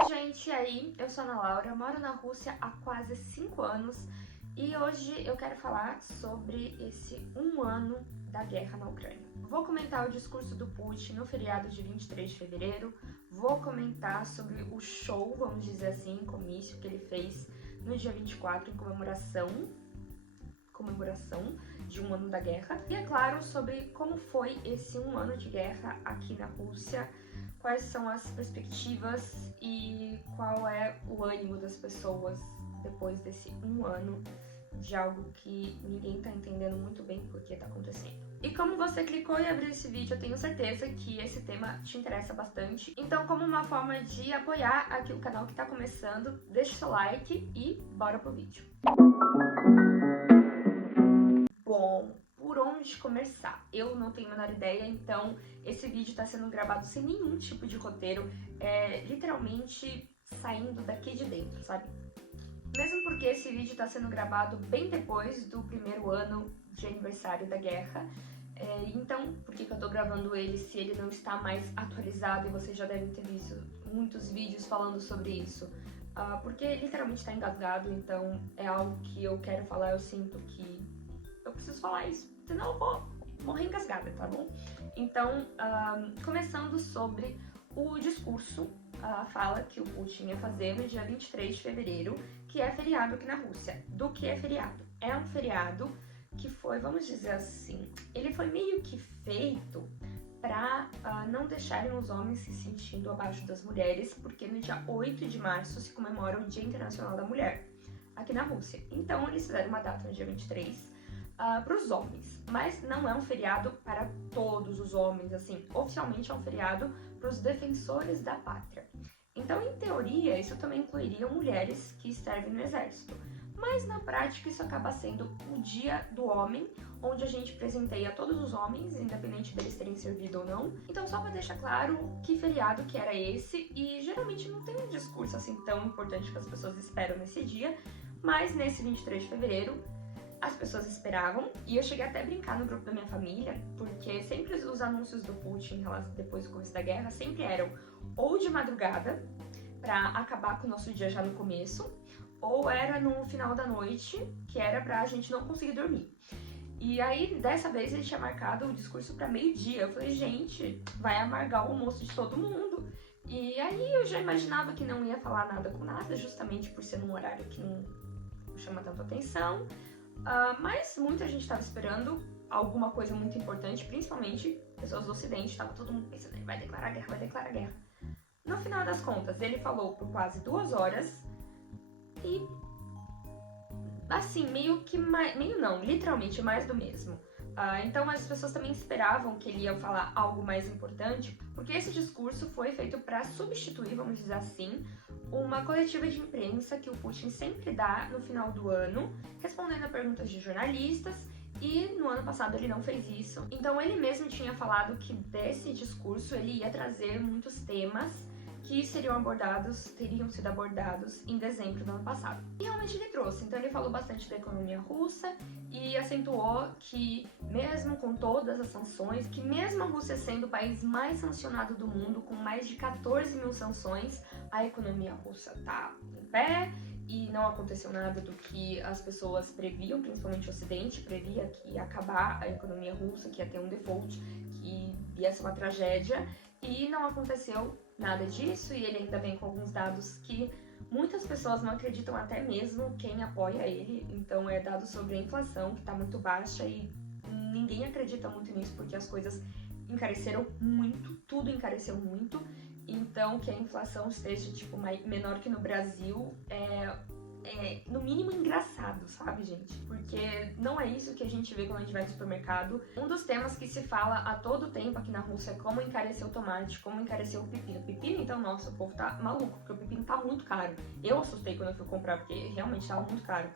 Oi gente, e aí? Eu sou a Ana Laura, moro na Rússia há quase 5 anos e hoje eu quero falar sobre esse 1 ano da guerra na Ucrânia. Vou comentar o discurso do Putin no feriado de 23 de fevereiro, vou comentar sobre o show, vamos dizer assim, comício que ele fez no dia 24 em comemoração de 1 ano da guerra, e é claro, sobre como foi esse 1 ano de guerra aqui na Rússia, quais são as perspectivas e qual é o ânimo das pessoas depois desse 1 ano de algo que ninguém tá entendendo muito bem por que tá acontecendo. E como você clicou e abriu esse vídeo, eu tenho certeza que esse tema te interessa bastante. Então, como uma forma de apoiar aqui o canal que tá começando, deixa o seu like e bora pro vídeo. Bom, por onde começar? Eu não tenho a menor ideia, então esse vídeo tá sendo gravado sem nenhum tipo de roteiro, literalmente saindo daqui de dentro, sabe? Mesmo porque esse vídeo tá sendo gravado bem depois do primeiro ano de aniversário da guerra, então por que eu tô gravando ele se ele não está mais atualizado e vocês já devem ter visto muitos vídeos falando sobre isso? Porque literalmente tá engasgado, então é algo que eu quero falar, eu sinto que eu preciso falar isso, senão eu vou morrer engasgada, tá bom? Então, começando sobre o discurso, a fala que o Putin ia fazer no dia 23 de fevereiro, que é feriado aqui na Rússia. Do que é feriado? É um feriado que foi, vamos dizer assim, ele foi meio que feito para não deixarem os homens se sentindo abaixo das mulheres, porque no dia 8 de março se comemora o Dia Internacional da Mulher aqui na Rússia. Então, eles fizeram uma data no dia 23, para os homens, mas não é um feriado para todos os homens, assim, oficialmente é um feriado para os defensores da pátria. Então, em teoria, isso também incluiria mulheres que servem no exército, mas na prática isso acaba sendo o dia do homem, onde a gente presenteia todos os homens, independente deles terem servido ou não. Então, só para deixar claro que feriado que era esse, e geralmente não tem um discurso assim tão importante que as pessoas esperam nesse dia, mas nesse 23 de fevereiro, as pessoas esperavam, e eu cheguei até a brincar no grupo da minha família, porque sempre os anúncios do Putin depois do começo da guerra sempre eram ou de madrugada, pra acabar com o nosso dia já no começo, ou era no final da noite, que era pra gente não conseguir dormir. E aí, dessa vez, ele tinha marcado o discurso pra meio-dia. Eu falei, gente, vai amargar o almoço de todo mundo. E aí eu já imaginava que não ia falar nada com nada, justamente por ser num horário que não chama tanto atenção. Mas muita gente estava esperando alguma coisa muito importante, principalmente pessoas do Ocidente, estava todo mundo pensando, ele vai declarar guerra, vai declarar guerra. No final das contas, ele falou por quase 2 horas e, assim, literalmente mais do mesmo. Então as pessoas também esperavam que ele ia falar algo mais importante, porque esse discurso foi feito para substituir, vamos dizer assim, uma coletiva de imprensa que o Putin sempre dá no final do ano, respondendo a perguntas de jornalistas, e no ano passado ele não fez isso. Então ele mesmo tinha falado que desse discurso ele ia trazer muitos temas que teriam sido abordados em dezembro do ano passado. E realmente ele trouxe, então ele falou bastante da economia russa e acentuou que mesmo com todas as sanções, que mesmo a Rússia sendo o país mais sancionado do mundo, com mais de 14 mil sanções, a economia russa tá em pé e não aconteceu nada do que as pessoas previam, principalmente o Ocidente, previa que ia acabar a economia russa, que ia ter um default, que ia ser uma tragédia, e não aconteceu nada disso, e ele ainda vem com alguns dados que muitas pessoas não acreditam, até mesmo quem apoia ele. Então é dados sobre a inflação, que está muito baixa, e ninguém acredita muito nisso, porque as coisas encareceram muito, tudo encareceu muito. Então que a inflação esteja menor que no Brasil é no mínimo engraçado, sabe, gente? Porque não é isso que a gente vê quando a gente vai no supermercado. Um dos temas que se fala a todo tempo aqui na Rússia é como encareceu o tomate, como encareceu o pepino. Pepino, então, nossa, o povo tá maluco, porque o pepino tá muito caro. Eu assustei quando eu fui comprar, porque realmente tava muito caro.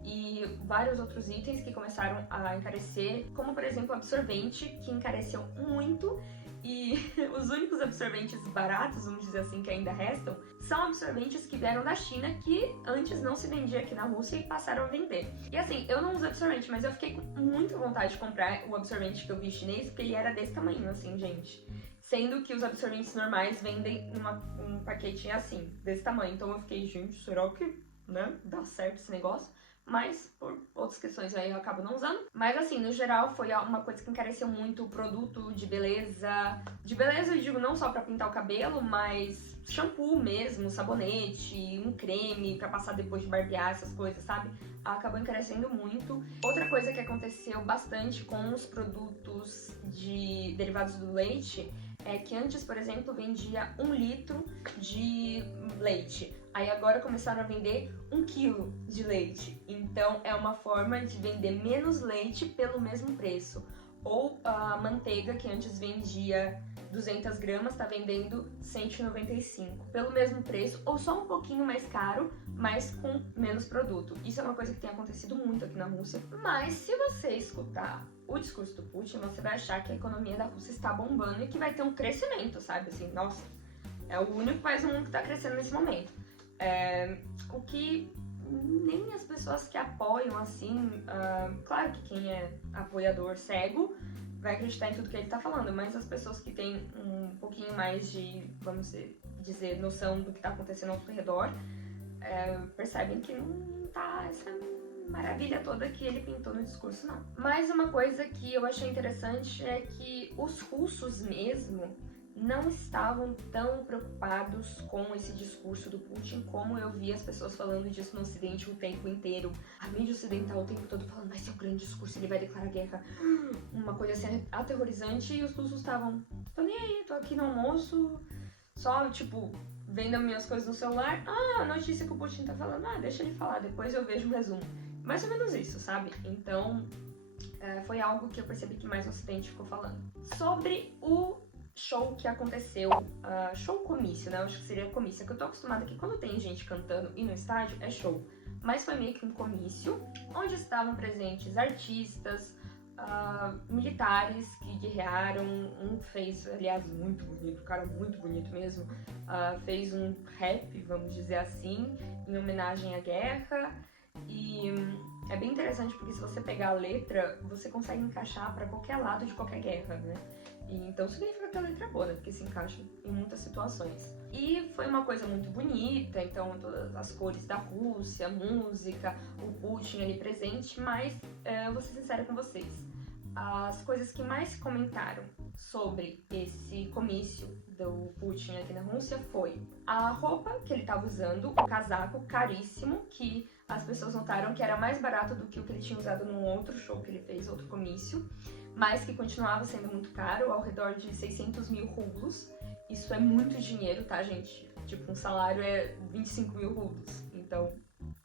E vários outros itens que começaram a encarecer, como, por exemplo, absorvente, que encareceu muito. E os únicos absorventes baratos, vamos dizer assim, que ainda restam, são absorventes que vieram da China, que antes não se vendia aqui na Rússia e passaram a vender. E assim, eu não uso absorvente, mas eu fiquei com muita vontade de comprar o absorvente que eu vi chinês, porque ele era desse tamanho, assim, gente. sendo que os absorventes normais vendem um paquete assim, desse tamanho. Então eu fiquei, gente, será que, né, dá certo esse negócio? Mas por outras questões aí eu acabo não usando. Mas assim, no geral foi uma coisa que encareceu muito o produto de beleza. De beleza eu digo não só pra pintar o cabelo, mas shampoo mesmo, sabonete, um creme pra passar depois de barbear, essas coisas, sabe? Acabou encarecendo muito. Outra coisa que aconteceu bastante com os produtos derivados do leite é que antes, por exemplo, vendia 1 litro de leite. Aí agora começaram a vender 1 quilo de leite. Então é uma forma de vender menos leite pelo mesmo preço. Ou a manteiga, que antes vendia 200 gramas, está vendendo 195 pelo mesmo preço, ou só um pouquinho mais caro, mas com menos produto. Isso é uma coisa que tem acontecido muito aqui na Rússia. Mas se você escutar o discurso do Putin, você vai achar que a economia da Rússia está bombando e que vai ter um crescimento, sabe? Assim, nossa, é o único país do mundo que está crescendo nesse momento. O que nem as pessoas que apoiam, assim, claro que quem é apoiador cego vai acreditar em tudo que ele tá falando, mas as pessoas que têm um pouquinho mais de, vamos dizer, noção do que tá acontecendo ao seu redor, percebem que não tá essa maravilha toda que ele pintou no discurso, não. Mas uma coisa que eu achei interessante é que os russos mesmo não estavam tão preocupados com esse discurso do Putin como eu vi as pessoas falando disso no Ocidente o tempo inteiro. A mídia ocidental o tempo todo falando, vai ser um grande discurso, ele vai declarar guerra. Uma coisa assim aterrorizante, e os russos estavam, tô nem aí, tô aqui no almoço, só, tipo, vendo as minhas coisas no celular. A notícia que o Putin tá falando, deixa ele falar, depois eu vejo o resumo. Mais ou menos isso, sabe? Então, foi algo que eu percebi que mais o Ocidente ficou falando. Sobre o show que aconteceu, show comício, né? Eu acho que seria comício, que eu tô acostumada que quando tem gente cantando e no estádio é show. Mas foi meio que um comício, onde estavam presentes artistas, militares que guerrearam. Um fez, aliás, muito bonito, um cara muito bonito mesmo, fez um rap, vamos dizer assim, em homenagem à guerra. E é bem interessante porque se você pegar a letra, você consegue encaixar pra qualquer lado de qualquer guerra, né? E então significa que a letra é boa, né? Porque se encaixa em muitas situações. E foi uma coisa muito bonita, então todas as cores da Rússia, música, o Putin ali presente, mas eu vou ser sincera com vocês. As coisas que mais se comentaram sobre esse comício do Putin aqui na Rússia foi a roupa que ele estava usando, o casaco caríssimo, que as pessoas notaram que era mais barato do que o que ele tinha usado num outro show que ele fez, outro comício, mas que continuava sendo muito caro, ao redor de 600 mil rublos. Isso é muito dinheiro, tá, gente? Tipo, um salário é 25 mil rublos. Então,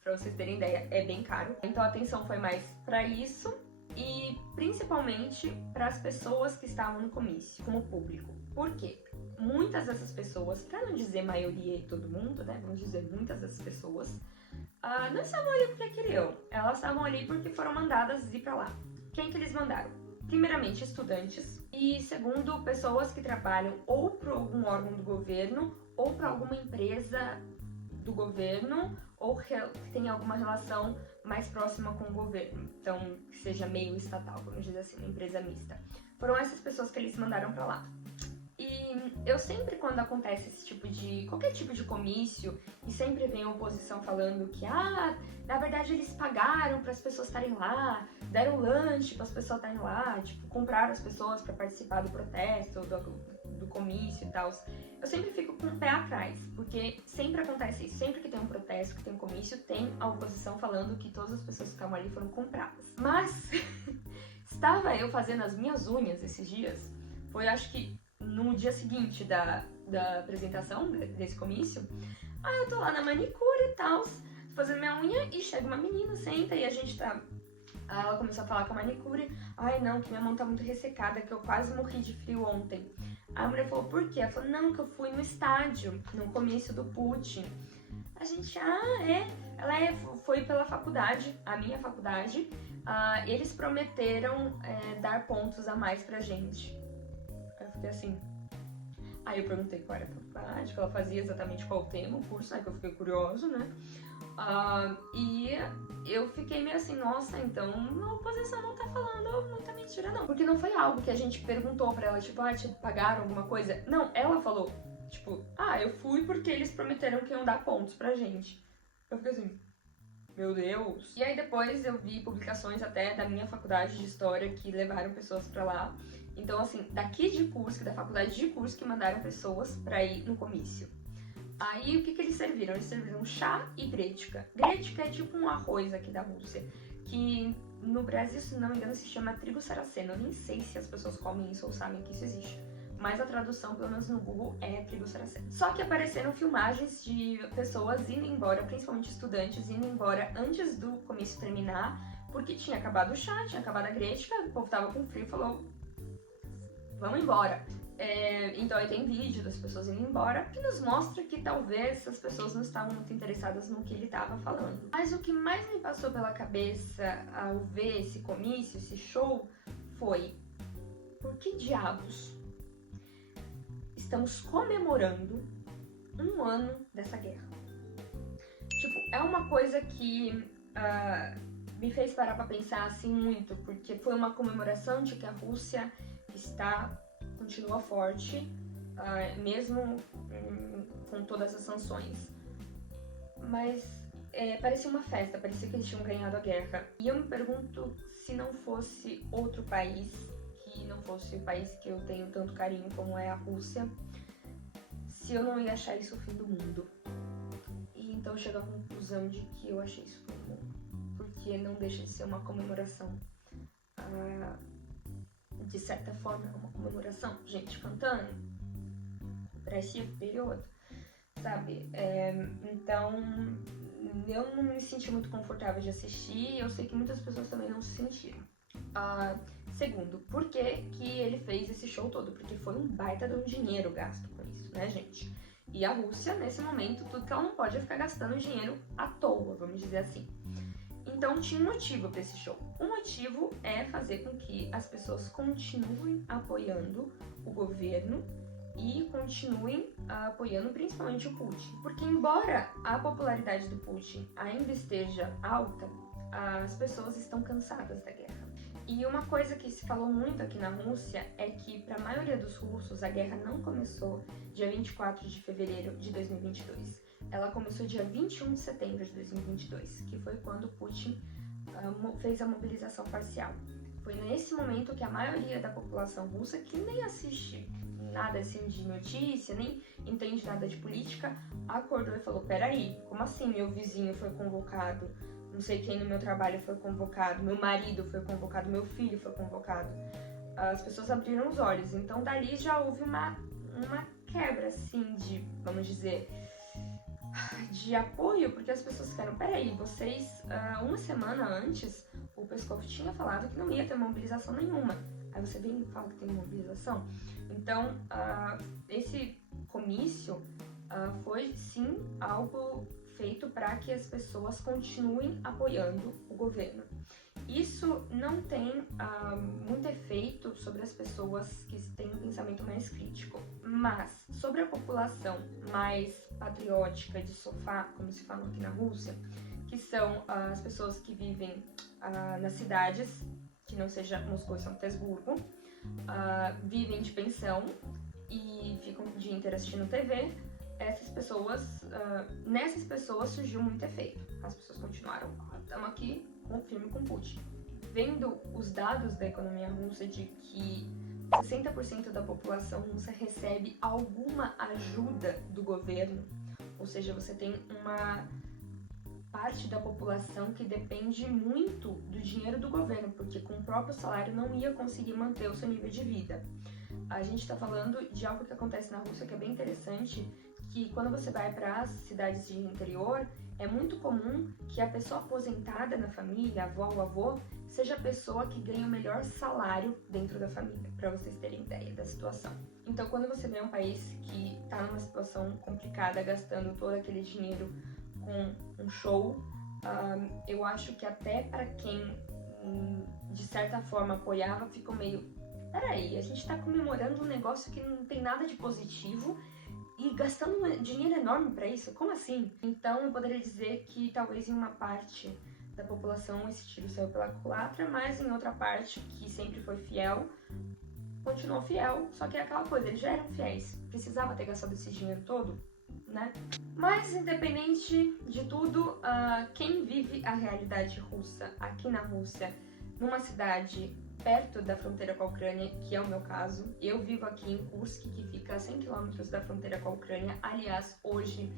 pra vocês terem ideia, é bem caro. Então a atenção foi mais pra isso e principalmente para as pessoas que estavam no comício, como público. Por quê? Muitas dessas pessoas, pra não dizer maioria e todo mundo, né? Vamos dizer muitas dessas pessoas, não estavam ali porque queriam. Elas estavam ali porque foram mandadas ir pra lá. Quem que eles mandaram? Primeiramente, estudantes, e segundo, pessoas que trabalham ou para algum órgão do governo ou para alguma empresa do governo ou que tem alguma relação mais próxima com o governo, então que seja meio estatal, vamos dizer assim, uma empresa mista. Foram essas pessoas que eles mandaram para lá. E eu sempre, quando acontece esse tipo de, qualquer tipo de comício, e sempre vem a oposição falando que, na verdade eles pagaram para as pessoas estarem lá, deram lanche para as pessoas estarem lá, tipo, compraram as pessoas para participar do protesto, do comício e tal. Eu sempre fico com o pé atrás, porque sempre acontece isso, sempre que tem um protesto, que tem um comício, tem a oposição falando que todas as pessoas que estavam ali foram compradas. Mas, estava eu fazendo as minhas unhas esses dias, foi acho que no dia seguinte da apresentação desse comício, aí eu tô lá na manicure e tal, fazendo minha unha, e chega uma menina, senta, e a gente tá... Aí ela começou a falar com a manicure, não, que minha mão tá muito ressecada, que eu quase morri de frio ontem. Aí a mulher falou, por quê? Ela falou, não, que eu fui no estádio, no comício do Putin. A gente, ela foi pela faculdade, a minha faculdade, eles prometeram dar pontos a mais pra gente. Eu fiquei assim. Aí eu perguntei qual era a faculdade, que ela fazia exatamente qual tema, o curso, né? Que eu fiquei curioso, né? E eu fiquei meio assim, nossa, então a oposição não tá falando muita mentira não. Porque não foi algo que a gente perguntou pra ela, tipo, te pagaram alguma coisa? Não, ela falou, tipo, eu fui porque eles prometeram que iam dar pontos pra gente. Eu fiquei assim, meu Deus. E aí depois eu vi publicações até da minha faculdade de História que levaram pessoas pra lá. Então, assim, daqui de Kursk, da faculdade de Kursk, mandaram pessoas pra ir no comício. Aí, o que eles serviram? Eles serviram chá e gretka. Gretka é tipo um arroz aqui da Rússia, que no Brasil, se não me engano, se chama trigo saraceno. Eu nem sei se as pessoas comem isso ou sabem que isso existe. Mas a tradução, pelo menos no Google, é trigo saraceno. Só que apareceram filmagens de pessoas indo embora, principalmente estudantes, indo embora antes do comício terminar, porque tinha acabado o chá, tinha acabado a gretka, o povo tava com frio e falou, vamos embora. Então aí tem vídeo das pessoas indo embora, que nos mostra que talvez as pessoas não estavam muito interessadas no que ele estava falando. Mas o que mais me passou pela cabeça ao ver esse comício, esse show, foi: por que diabos estamos comemorando um ano dessa guerra? Tipo, é uma coisa que me fez parar pra pensar assim muito, porque foi uma comemoração de que a Rússia continua forte, mesmo com todas as sanções. Mas parecia uma festa, parecia que eles tinham ganhado a guerra. E eu me pergunto se não fosse outro país, que não fosse o país que eu tenho tanto carinho como é a Rússia, se eu não ia achar isso o fim do mundo. E então eu chego à conclusão de que eu achei isso o fim do mundo. Porque não deixa de ser uma comemoração. De certa forma, é uma comemoração, gente cantando, Россия вперед, sabe? Então, eu não me senti muito confortável de assistir, e eu sei que muitas pessoas também não se sentiram. Segundo, por que ele fez esse show todo? Porque foi um baita de um dinheiro gasto com isso, né, gente? E a Rússia, nesse momento, tudo que ela não pode é ficar gastando dinheiro à toa, vamos dizer assim. Então tinha um motivo para esse show. O motivo é fazer com que as pessoas continuem apoiando o governo e continuem apoiando principalmente o Putin. Porque embora a popularidade do Putin ainda esteja alta, as pessoas estão cansadas da guerra. E uma coisa que se falou muito aqui na Rússia é que para a maioria dos russos a guerra não começou dia 24 de fevereiro de 2022. Ela começou dia 21 de setembro de 2022, que foi quando Putin fez a mobilização parcial. Foi nesse momento que a maioria da população russa, que nem assiste nada assim de notícia, nem entende nada de política, acordou e falou: peraí, como assim meu vizinho foi convocado? Não sei quem no meu trabalho foi convocado, meu marido foi convocado, meu filho foi convocado. As pessoas abriram os olhos, então dali já houve uma quebra assim de, vamos dizer, de apoio, porque as pessoas ficaram, peraí, vocês, uma semana antes, o Peskov tinha falado que não ia ter mobilização nenhuma. Aí você vem e fala que tem mobilização. Então, esse comício foi sim algo feito para que as pessoas continuem apoiando o governo. Isso não tem muito efeito sobre as pessoas que têm um pensamento mais crítico, mas sobre a população mais patriótica de sofá, como se fala aqui na Rússia, que são as pessoas que vivem nas cidades, que não seja Moscou e São Petersburgo, vivem de pensão e ficam o dia inteiro assistindo TV. Nessas pessoas surgiu muito efeito. As pessoas continuaram, estamos aqui firme com Putin. Vendo os dados da economia russa de que 60% da população russa recebe alguma ajuda do governo, ou seja, você tem uma parte da população que depende muito do dinheiro do governo, porque com o próprio salário não ia conseguir manter o seu nível de vida. A gente está falando de algo que acontece na Rússia que é bem interessante, que quando você vai para as cidades de interior, é muito comum que a pessoa aposentada na família, a avó ou avô, seja a pessoa que ganha o melhor salário dentro da família, para vocês terem ideia da situação. Então, quando você vê um país que está numa situação complicada, gastando todo aquele dinheiro com um show, eu acho que até para quem, de certa forma, apoiava, ficou meio... Peraí, a gente tá comemorando um negócio que não tem nada de positivo e gastando um dinheiro enorme para isso? Como assim? Então eu poderia dizer que talvez em uma parte da população esse tiro saiu pela culatra, mas em outra parte, que sempre foi fiel, continuou fiel, só que é aquela coisa, eles já eram fiéis, precisava ter gastado esse dinheiro todo, né? Mas independente de tudo, quem vive a realidade russa aqui na Rússia, numa cidade perto da fronteira com a Ucrânia, que é o meu caso, eu vivo aqui em Kursk, que fica a 100 km da fronteira com a Ucrânia. Aliás, hoje,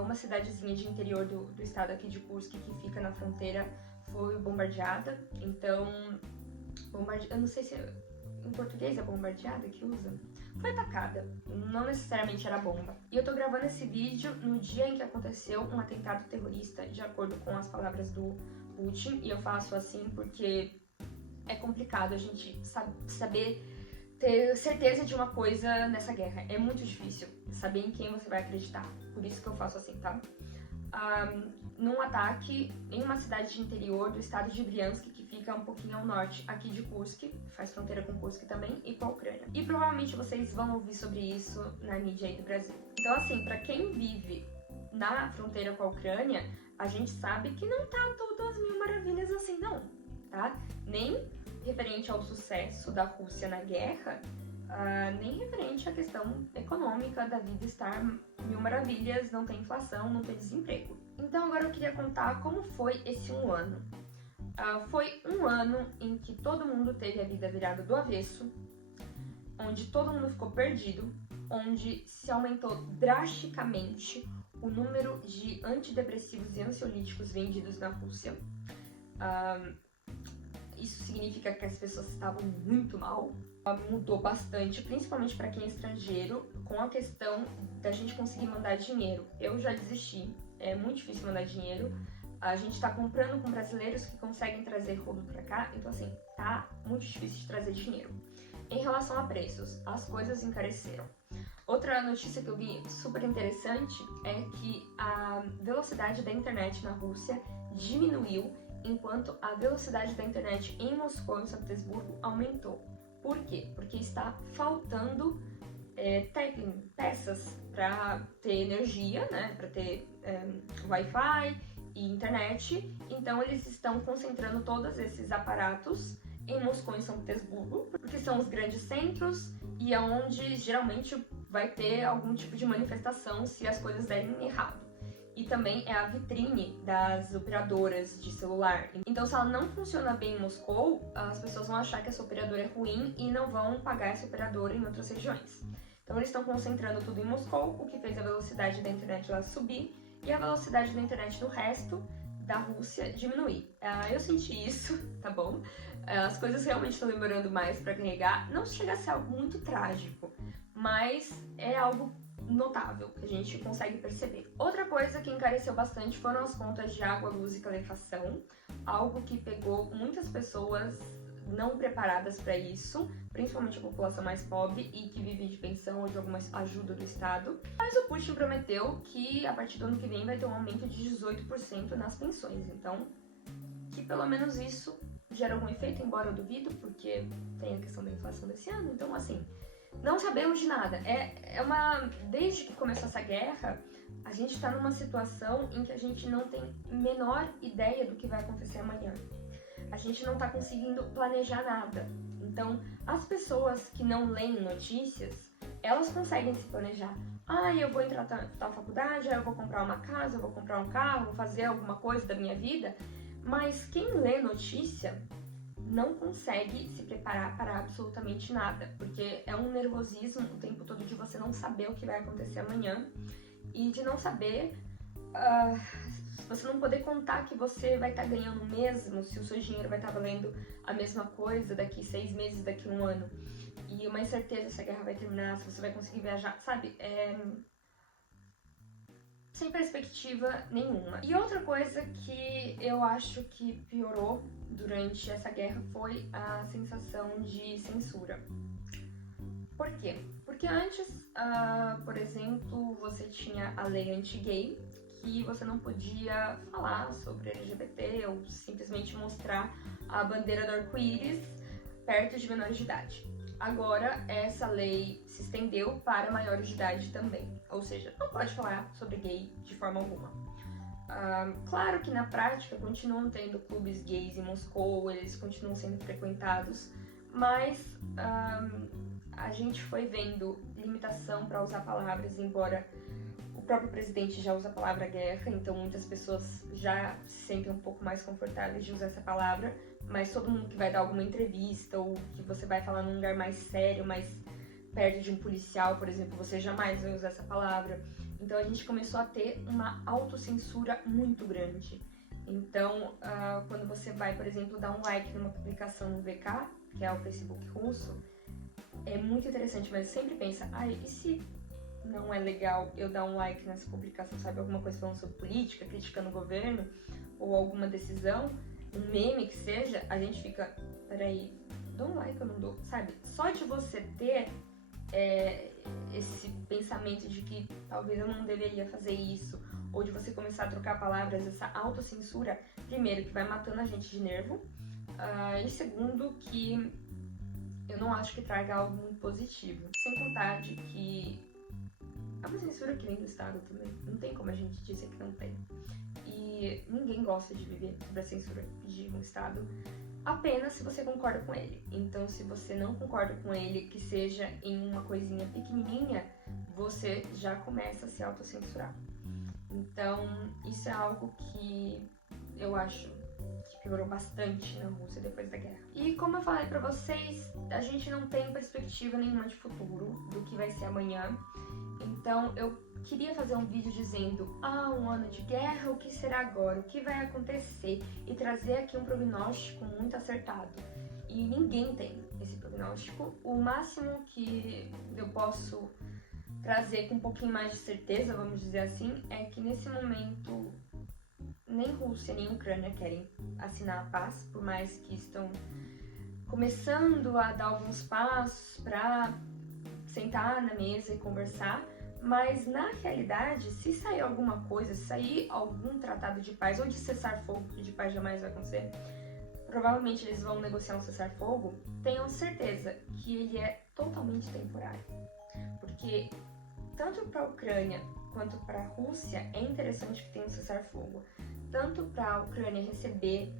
uma cidadezinha de interior do estado aqui de Kursk, que fica na fronteira, foi bombardeada. Então, eu não sei se em português é bombardeada que usa. Foi atacada, não necessariamente era bomba. E eu tô gravando esse vídeo no dia em que aconteceu um atentado terrorista, de acordo com as palavras do Putin, e eu faço assim porque é complicado a gente saber ter certeza de uma coisa nessa guerra. É muito difícil saber em quem você vai acreditar. Por isso que eu faço assim, tá? Num ataque em uma cidade de interior do estado de Bryansk, que fica um pouquinho ao norte aqui de Kursk, faz fronteira com Kursk também, e com a Ucrânia. E provavelmente vocês vão ouvir sobre isso na mídia aí do Brasil. Então assim, pra quem vive na fronteira com a Ucrânia, a gente sabe que não tá tudo às mil maravilhas assim não, tá? Nem referente ao sucesso da Rússia na guerra, nem referente à questão econômica da vida estar mil maravilhas, não tem inflação, não tem desemprego. Então agora eu queria contar como foi esse um ano. Foi um ano em que todo mundo teve a vida virada do avesso, onde todo mundo ficou perdido, onde se aumentou drasticamente o número de antidepressivos e ansiolíticos vendidos na Rússia. Isso significa que as pessoas estavam muito mal. Mudou bastante, principalmente para quem é estrangeiro, com a questão da gente conseguir mandar dinheiro. Eu já desisti, é muito difícil mandar dinheiro. A gente tá comprando com brasileiros que conseguem trazer rodo para cá, então assim, tá muito difícil de trazer dinheiro. Em relação a preços, as coisas encareceram. Outra notícia que eu vi super interessante é que a velocidade da internet na Rússia diminuiu, enquanto a velocidade da internet em Moscou e em São Petersburgo aumentou. Por quê? Porque está faltando peças para ter energia, né? Para ter Wi-Fi e internet. Então eles estão concentrando todos esses aparatos em Moscou e em São Petersburgo, porque são os grandes centros e é onde geralmente vai ter algum tipo de manifestação se as coisas derem errado. E também é a vitrine das operadoras de celular. Então, se ela não funciona bem em Moscou, as pessoas vão achar que essa operadora é ruim e não vão pagar essa operadora em outras regiões. Então, eles estão concentrando tudo em Moscou, o que fez a velocidade da internet lá subir e a velocidade da internet do resto da Rússia diminuir. Eu senti isso, tá bom? As coisas realmente estão demorando mais para carregar. Não chega a ser algo muito trágico, mas é algo notável, que a gente consegue perceber. Outra coisa que encareceu bastante foram as contas de água, luz e calefação, algo que pegou muitas pessoas não preparadas para isso, principalmente a população mais pobre e que vive de pensão ou de alguma ajuda do Estado. Mas o Putin prometeu que a partir do ano que vem vai ter um aumento de 18% nas pensões, então que pelo menos isso gera algum efeito, embora eu duvido, porque tem a questão da inflação desse ano, então assim, não sabemos de nada. Desde que começou essa guerra, a gente está numa situação em que a gente não tem menor ideia do que vai acontecer amanhã. A gente não está conseguindo planejar nada. Então, as pessoas que não leem notícias, elas conseguem se planejar. Eu vou entrar na tal faculdade, eu vou comprar uma casa, eu vou comprar um carro, vou fazer alguma coisa da minha vida. Mas quem lê notícia não consegue se preparar para absolutamente nada, porque é um nervosismo o tempo todo de você não saber o que vai acontecer amanhã e de não saber, você não poder contar que você vai estar ganhando mesmo, se o seu dinheiro vai estar valendo a mesma coisa daqui 6 meses, daqui 1 ano, e uma incerteza se a guerra vai terminar, se você vai conseguir viajar, sabe? Sem perspectiva nenhuma. E outra coisa que eu acho que piorou durante essa guerra foi a sensação de censura. Por quê? Porque antes, por exemplo, você tinha a lei anti-gay, que você não podia falar sobre LGBT ou simplesmente mostrar a bandeira do arco-íris perto de menores de idade. Agora, essa lei se estendeu para maiores de idade também. ou seja, não pode falar sobre gay de forma alguma. Claro que na prática continuam tendo clubes gays em Moscou, eles continuam sendo frequentados, mas a gente foi vendo limitação para usar palavras, embora o próprio presidente já usa a palavra guerra, então muitas pessoas já se sentem um pouco mais confortáveis de usar essa palavra, mas todo mundo que vai dar alguma entrevista ou que você vai falar num lugar mais sério, mais perto de um policial, por exemplo, você jamais vai usar essa palavra. Então a gente começou a ter uma autocensura muito grande. Então, quando você vai, por exemplo, dar um like numa publicação no VK, que é o Facebook russo, é muito interessante, mas eu sempre pensa, e se não é legal eu dar um like nessa publicação, sabe? Alguma coisa falando sobre política, criticando o governo, ou alguma decisão, um meme que seja, a gente fica, peraí, dou um like ou não dou, sabe? Só de você ter esse pensamento de que talvez eu não deveria fazer isso, ou de você começar a trocar palavras, essa autocensura, primeiro, que vai matando a gente de nervo, e segundo, que eu não acho que traga algo muito positivo. Sem contar de que é uma censura que vem do Estado também, não tem como a gente dizer que não tem. E ninguém gosta de viver sob a censura de um Estado, apenas se você concorda com ele. Então, se você não concorda com ele, que seja em uma coisinha pequenininha, você já começa a se autocensurar. Então, isso é algo que eu acho que piorou bastante na Rússia depois da guerra. E como eu falei pra vocês, a gente não tem perspectiva nenhuma de futuro do que vai ser amanhã. Então, eu queria fazer um vídeo dizendo, um ano de guerra, o que será agora? O que vai acontecer? E trazer aqui um prognóstico muito acertado. E ninguém tem esse prognóstico. O máximo que eu posso trazer com um pouquinho mais de certeza, vamos dizer assim, é que nesse momento nem Rússia nem Ucrânia querem assinar a paz, por mais que estão começando a dar alguns passos para sentar na mesa e conversar. Mas, na realidade, se sair alguma coisa, se sair algum tratado de paz ou de cessar-fogo, que de paz jamais vai acontecer, provavelmente eles vão negociar um cessar-fogo, tenham certeza que ele é totalmente temporário. Porque, tanto para a Ucrânia quanto para a Rússia, é interessante que tenha um cessar-fogo. Tanto para a Ucrânia receber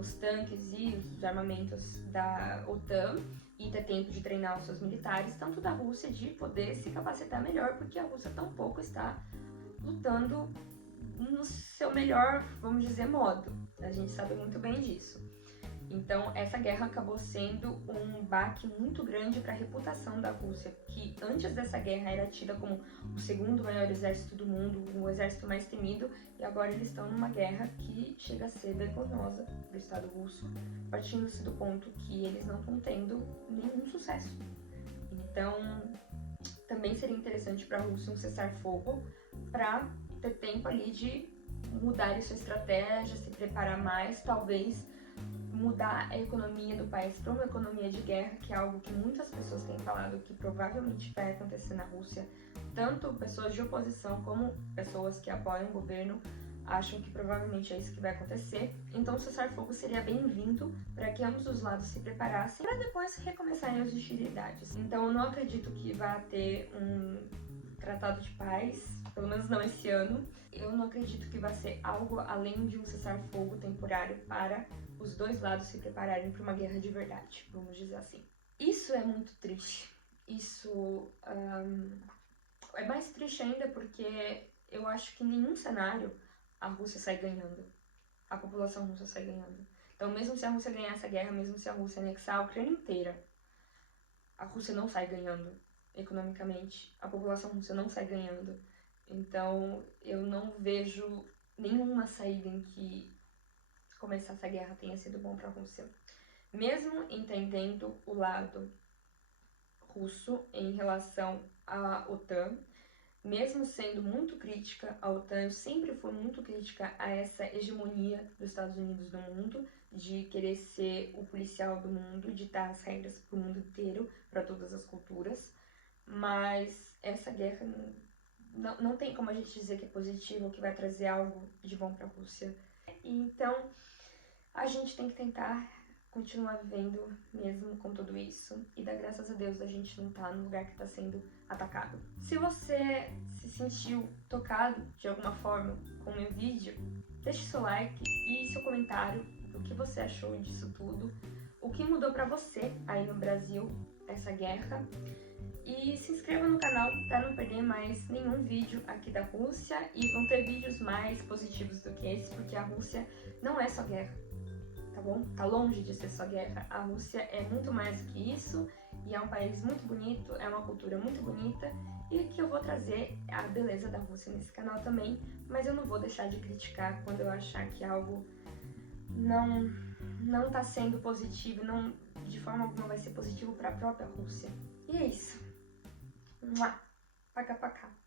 os tanques e os armamentos da OTAN, e ter tempo de treinar os seus militares, tanto da Rússia de poder se capacitar melhor, porque a Rússia tampouco está lutando no seu melhor, vamos dizer, modo. A gente sabe muito bem disso. Então, essa guerra acabou sendo um baque muito grande para a reputação da Rússia, que antes dessa guerra era tida como o segundo maior exército do mundo, o exército mais temido, e agora eles estão numa guerra que chega a ser vergonhosa do Estado russo, partindo-se do ponto que eles não estão tendo nenhum sucesso. Então, também seria interessante para a Rússia um cessar-fogo para ter tempo ali de mudar sua estratégia, se preparar mais, talvez mudar a economia do país para uma economia de guerra, que é algo que muitas pessoas têm falado que provavelmente vai acontecer na Rússia. Tanto pessoas de oposição como pessoas que apoiam o governo acham que provavelmente é isso que vai acontecer. Então, o cessar-fogo seria bem-vindo para que ambos os lados se preparassem para depois recomeçarem as hostilidades. Então, eu não acredito que vá ter um tratado de paz, pelo menos não esse ano. Eu não acredito que vai ser algo além de um cessar-fogo temporário para os dois lados se prepararem para uma guerra de verdade, vamos dizer assim. Isso é muito triste. Isso é mais triste ainda porque eu acho que em nenhum cenário a Rússia sai ganhando. A população russa sai ganhando. Então, mesmo se a Rússia ganhar essa guerra, mesmo se a Rússia anexar a Ucrânia inteira, a Rússia não sai ganhando economicamente. A população russa não sai ganhando. Então, eu não vejo nenhuma saída em que começar essa guerra tenha sido bom para a Rússia. Mesmo entendendo o lado russo em relação à OTAN, mesmo sendo muito crítica à OTAN, eu sempre fui muito crítica a essa hegemonia dos Estados Unidos no mundo, de querer ser o policial do mundo, ditar as regras para o mundo inteiro, para todas as culturas. Mas essa guerra não tem como a gente dizer que é positivo, que vai trazer algo de bom para a Rússia. Então, a gente tem que tentar continuar vivendo mesmo com tudo isso e dar graças a Deus a gente não tá no lugar que tá sendo atacado. Se você se sentiu tocado de alguma forma com o meu vídeo, deixe seu like e seu comentário do que você achou disso tudo, o que mudou pra você aí no Brasil essa guerra, e se inscreva no canal para não perder mais nenhum vídeo aqui da Rússia, e vão ter vídeos mais positivos do que esse, porque a Rússia não é só guerra. Tá bom? Tá longe de ser só guerra. A Rússia é muito mais do que isso, e é um país muito bonito, é uma cultura muito bonita, e que eu vou trazer a beleza da Rússia nesse canal também, mas eu não vou deixar de criticar quando eu achar que algo não tá sendo positivo, não, de forma alguma vai ser positivo para a própria Rússia. E é isso. Mua! Paca, paca.